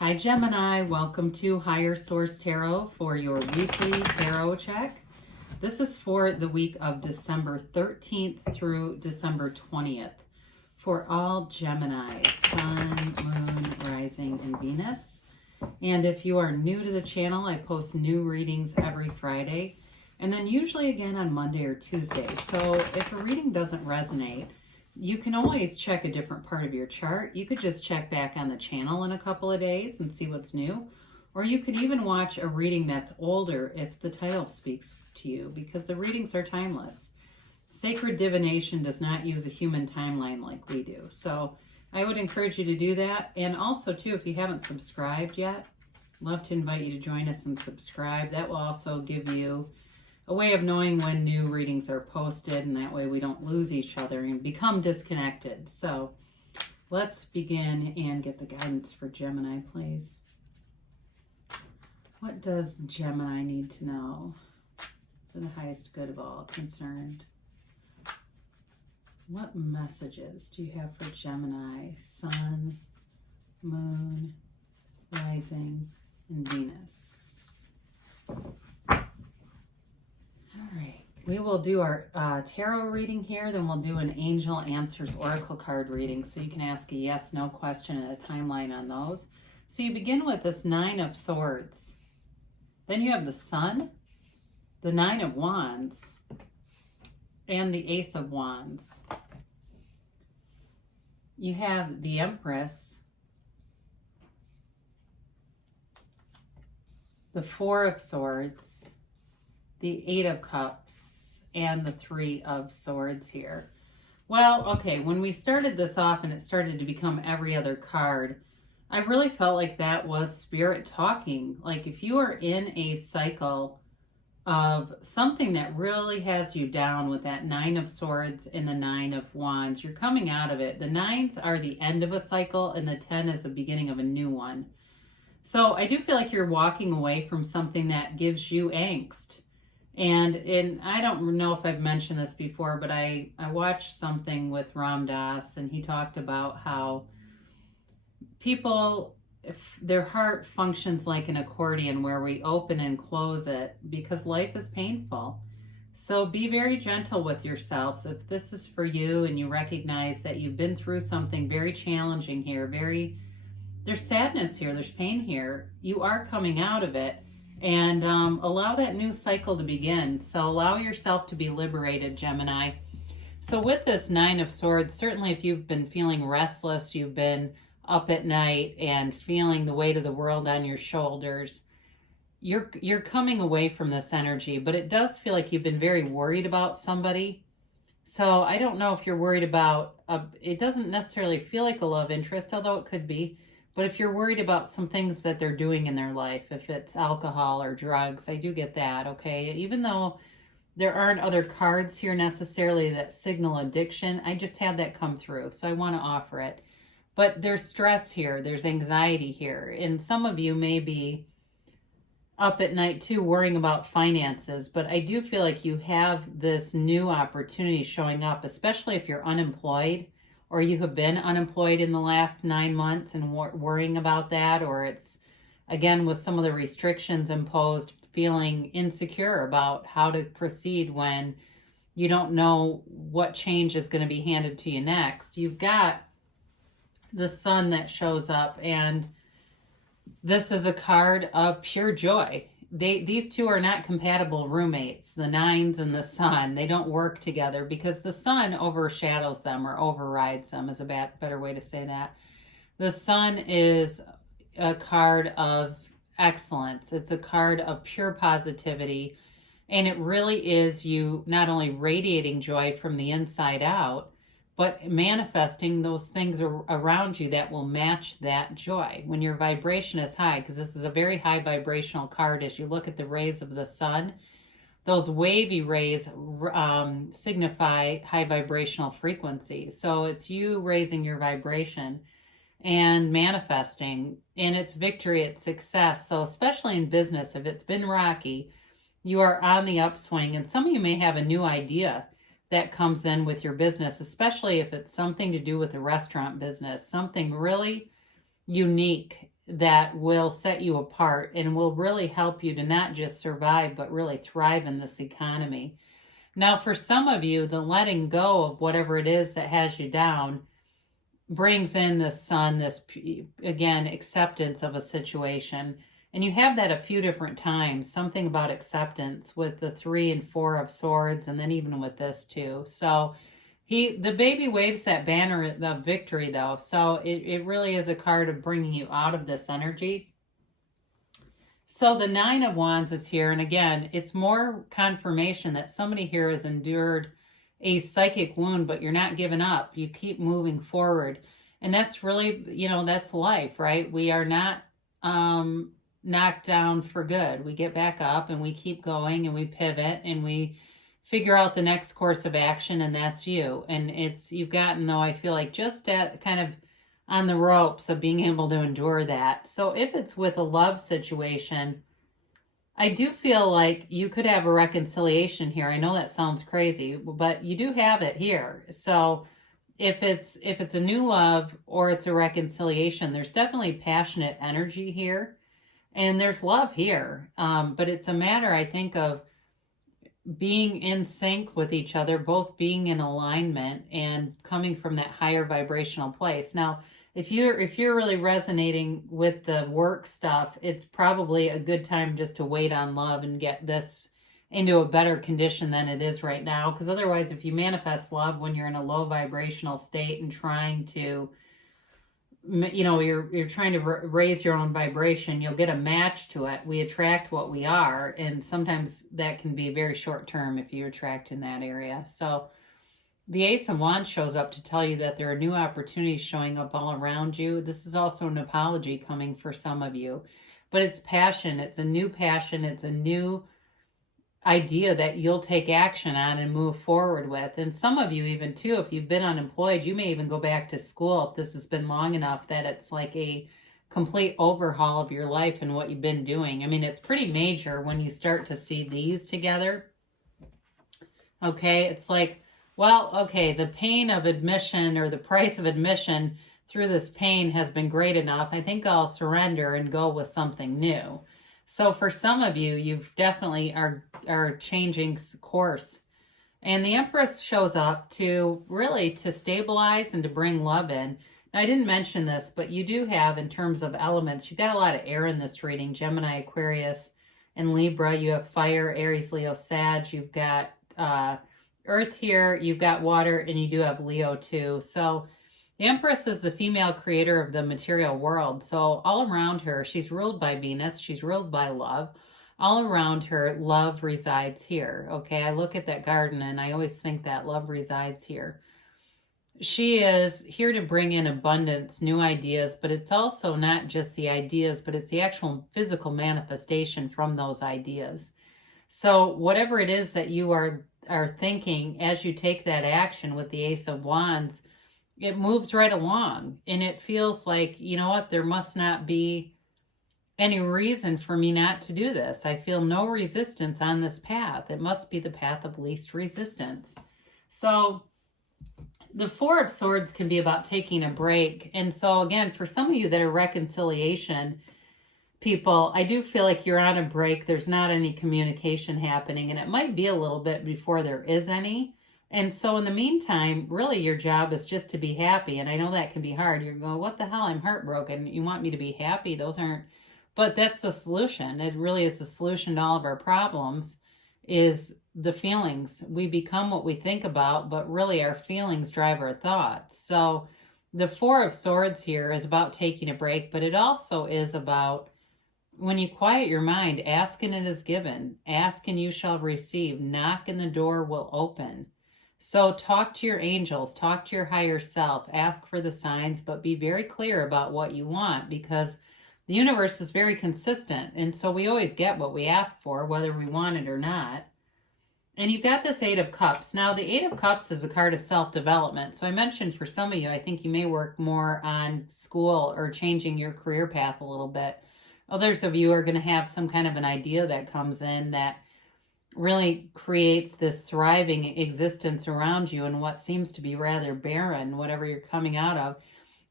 Hi Gemini, welcome to Higher Source Tarot for your weekly tarot check. This is for the week of December 13th through December 20th for all Gemini, Sun, Moon, Rising, and Venus. And if you are new to the channel, I post new readings every Friday and then usually again on Monday or Tuesday. So if a reading doesn't resonate, you can always check a different part of your chart. You could just check back on the channel in a couple of days and see what's new. Or you could even watch a reading that's older if the title speaks to you, because the readings are timeless. Sacred divination does not use a human timeline like we do. So I would encourage you to do that. And also, too, if you haven't subscribed yet, I'd love to invite you to join us and subscribe. That will also give you a way of knowing when new readings are posted, and that way we don't lose each other and become disconnected. So let's begin and get the guidance for Gemini, please. What does Gemini need to know for the highest good of all concerned? What messages do you have for Gemini, Sun, Moon, Rising, and Venus? All right, we will do our tarot reading here, then we'll do an Angel Answers Oracle card reading, so you can ask a yes, no question and a timeline on those. So you begin with this Nine of Swords. Then you have the Sun, the Nine of Wands, and the Ace of Wands. You have the Empress, the Four of Swords, the Eight of Cups, and the Three of Swords here. Well, okay, when we started this off and it started to become every other card, I really felt like that was Spirit talking. Like if you are in a cycle of something that really has you down with that Nine of Swords and the Nine of Wands, you're coming out of it. The nines are the end of a cycle and the 10 is the beginning of a new one. So I do feel like you're walking away from something that gives you angst. And I don't know if I've mentioned this before, but I watched something with Ram Dass, and he talked about how people, if their heart functions like an accordion where we open and close it because life is painful. So be very gentle with yourselves. If this is for you and you recognize that you've been through something very challenging here, there's sadness here, there's pain here, you are coming out of it. And allow that new cycle to begin. So allow yourself to be liberated, Gemini. So with this Nine of Swords, certainly if you've been feeling restless, you've been up at night and feeling the weight of the world on your shoulders, you're coming away from this energy. But it does feel like you've been very worried about somebody. So I don't know if you're worried about, it doesn't necessarily feel like a love interest, although it could be. But if you're worried about some things that they're doing in their life, if it's alcohol or drugs, I do get that, okay? Even though there aren't other cards here necessarily that signal addiction, I just had that come through, so I want to offer it. But there's stress here, there's anxiety here, and some of you may be up at night too worrying about finances, but I do feel like you have this new opportunity showing up, especially if you're unemployed, or you have been unemployed in the last 9 months and worrying about that, or it's, again, with some of the restrictions imposed, feeling insecure about how to proceed when you don't know what change is going to be handed to you next. You've got the Sun that shows up, and this is a card of pure joy. These two are not compatible roommates, the Nines and the Sun. They don't work together because the Sun overshadows them or overrides them is a better way to say that. The Sun is a card of excellence. It's a card of pure positivity. And it really is you not only radiating joy from the inside out, but manifesting those things around you that will match that joy when your vibration is high, because this is a very high vibrational card. As you look at the rays of the Sun, those wavy rays signify high vibrational frequency. So it's you raising your vibration and manifesting, and it's victory, it's success. So especially in business, if it's been rocky, you are on the upswing, and some of you may have a new idea that comes in with your business, especially if it's something to do with the restaurant business, something really unique that will set you apart and will really help you to not just survive, but really thrive in this economy. Now, for some of you, the letting go of whatever it is that has you down brings in the sun, this, again, acceptance of a situation. And you have that a few different times, something about acceptance with the 3 and 4 of swords, and then even with this too. So the baby waves that banner of victory though. So it really is a card of bringing you out of this energy. So the 9 of Wands is here. And again, it's more confirmation that somebody here has endured a psychic wound, but you're not giving up. You keep moving forward. And that's really, that's life, right? We are not knocked down for good. We get back up and we keep going and we pivot and we figure out the next course of action, and that's you. And you've gotten, though, I feel like just at kind of on the ropes of being able to endure that. So if it's with a love situation, I do feel like you could have a reconciliation here. I know that sounds crazy, but you do have it here. So if it's a new love or it's a reconciliation, there's definitely passionate energy here. And there's love here. But it's a matter, I think, of being in sync with each other, both being in alignment and coming from that higher vibrational place. Now, if you're really resonating with the work stuff, it's probably a good time just to wait on love and get this into a better condition than it is right now. Because otherwise, if you manifest love when you're in a low vibrational state and trying to, you're trying to raise your own vibration, you'll get a match to it. We attract what we are, and sometimes that can be very short term if you attract in that area. So the Ace of Wands shows up to tell you that there are new opportunities showing up all around you. This is also an apology coming for some of you, but it's passion. It's a new passion. It's a new idea that you'll take action on and move forward with. And some of you even too, if you've been unemployed, you may even go back to school if this has been long enough that it's like a complete overhaul of your life and what you've been doing. I mean, it's pretty major when you start to see these together. Okay, it's like, well, okay, the pain of admission or the price of admission through this pain has been great enough. I think I'll surrender and go with something new. So for some of you, you've definitely are changing course. And the Empress shows up to really to stabilize and to bring love in. Now, I didn't mention this, but you do have, in terms of elements, you've got a lot of air in this reading. Gemini, Aquarius, and Libra. You have fire, Aries, Leo, Sag. You've got Earth here. You've got water, and you do have Leo too. So the Empress is the female creator of the material world. So all around her, she's ruled by Venus. She's ruled by love. All around her, love resides here. Okay, I look at that garden and I always think that love resides here. She is here to bring in abundance, new ideas, but it's also not just the ideas, but it's the actual physical manifestation from those ideas. So whatever it is that you are thinking as you take that action with the Ace of Wands, it moves right along, and it feels like, you know what, there must not be any reason for me not to do this. I feel no resistance on this path. It must be the path of least resistance. So the Four of Swords can be about taking a break. And so again, for some of you that are reconciliation people, I do feel like you're on a break. There's not any communication happening, and it might be a little bit before there is any. And so in the meantime, really your job is just to be happy. And I know that can be hard. You're going, what the hell? I'm heartbroken. You want me to be happy? Those aren't, but that's the solution. It really is the solution to all of our problems, is the feelings. We become what we think about, but really our feelings drive our thoughts. So the Four of Swords here is about taking a break, but it also is about, when you quiet your mind, ask and it is given. Ask and you shall receive. Knock and the door will open. So talk to your angels, talk to your higher self, ask for the signs, but be very clear about what you want, because the universe is very consistent. And so we always get what we ask for, whether we want it or not. And you've got this Eight of Cups. Now, the Eight of Cups is a card of self-development. So I mentioned for some of you, I think you may work more on school or changing your career path a little bit. Others of you are going to have some kind of an idea that comes in that really creates this thriving existence around you in what seems to be rather barren, whatever you're coming out of.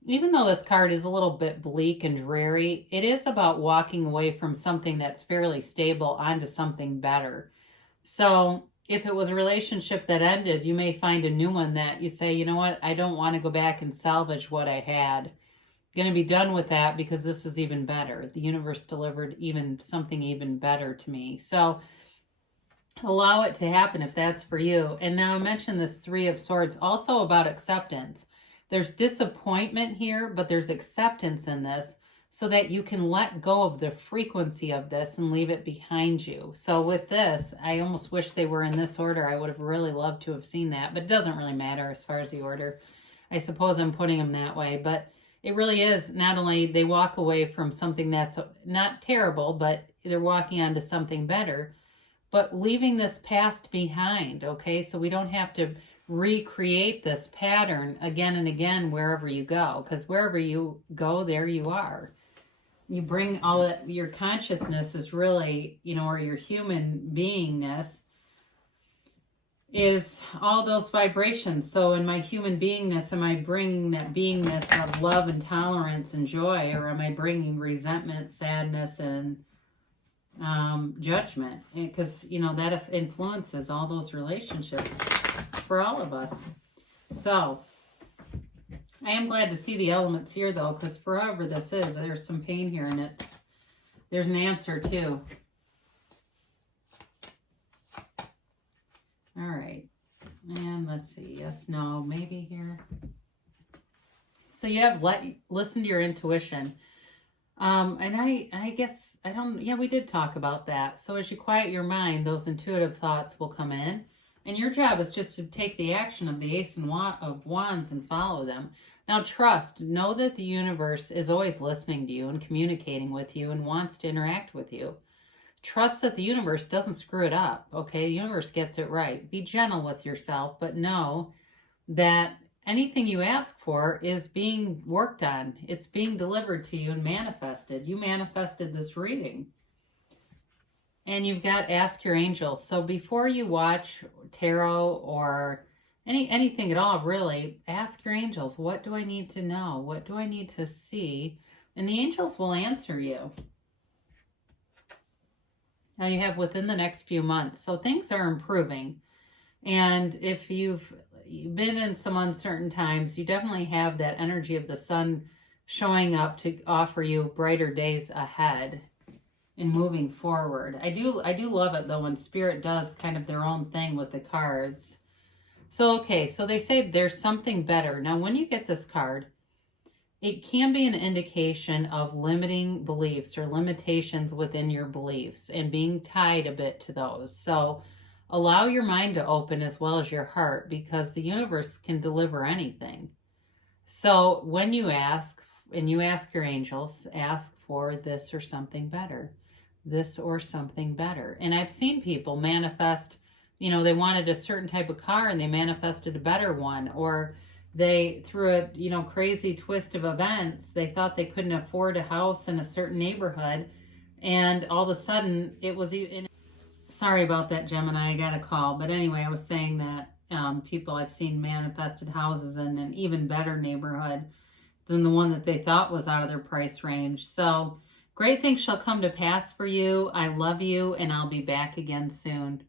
even though this card is a little bit bleak and dreary, it is about walking away from something that's fairly stable onto something better. So if it was a relationship that ended, you may find a new one that you say, you know what, I don't want to go back and salvage what I had. Going to be done with that because this is even better. The universe delivered even something even better to me. So allow it to happen if that's for you. And now I mentioned this Three of Swords, also about acceptance. There's disappointment here, but there's acceptance in this so that you can let go of the frequency of this and leave it behind you. So with this, I almost wish they were in this order. I would have really loved to have seen that, but it doesn't really matter as far as the order. I suppose I'm putting them that way, but it really is not only they walk away from something that's not terrible, but they're walking onto something better, but leaving this past behind, okay? So we don't have to recreate this pattern again and again wherever you go, because wherever you go, there you are. You bring all that, your consciousness is really, or your human beingness is all those vibrations. So in my human beingness, am I bringing that beingness of love and tolerance and joy, or am I bringing resentment, sadness, and judgment? Because that influences all those relationships for all of us. So I am glad to see the elements here, though, because forever this is, there's some pain here, and there's an answer too. All right, and let's see, yes, no, maybe here. So you have listen to your intuition. And I guess, we did talk about that. So as you quiet your mind, those intuitive thoughts will come in. And your job is just to take the action of the Ace of Wands and follow them. Now know that the universe is always listening to you and communicating with you and wants to interact with you. Trust that the universe doesn't screw it up, okay? The universe gets it right. Be gentle with yourself, but know that anything you ask for is being worked on. It's being delivered to you and manifested. You manifested this reading. And you've got Ask Your Angels. So before you watch tarot or anything at all, really, ask your angels, what do I need to know? What do I need to see? And the angels will answer you. Now you have within the next few months. So things are improving. And if you've been in some uncertain times, you definitely have that energy of the sun showing up to offer you brighter days ahead and moving forward. I do love it, though, when Spirit does kind of their own thing with the cards. So, okay, so they say there's something better. Now, when you get this card, it can be an indication of limiting beliefs or limitations within your beliefs and being tied a bit to those. So allow your mind to open as well as your heart, because the universe can deliver anything. So when you ask, and you ask your angels, ask for this or something better. This or something better. And I've seen people manifest, they wanted a certain type of car and they manifested a better one, or they, through a crazy twist of events, they thought they couldn't afford a house in a certain neighborhood, and all of a sudden it was even. Sorry about that, Gemini, I got a call, but anyway, I was saying that people I've seen manifested houses in an even better neighborhood than the one that they thought was out of their price range. So great things shall come to pass for you. I love you, and I'll be back again soon.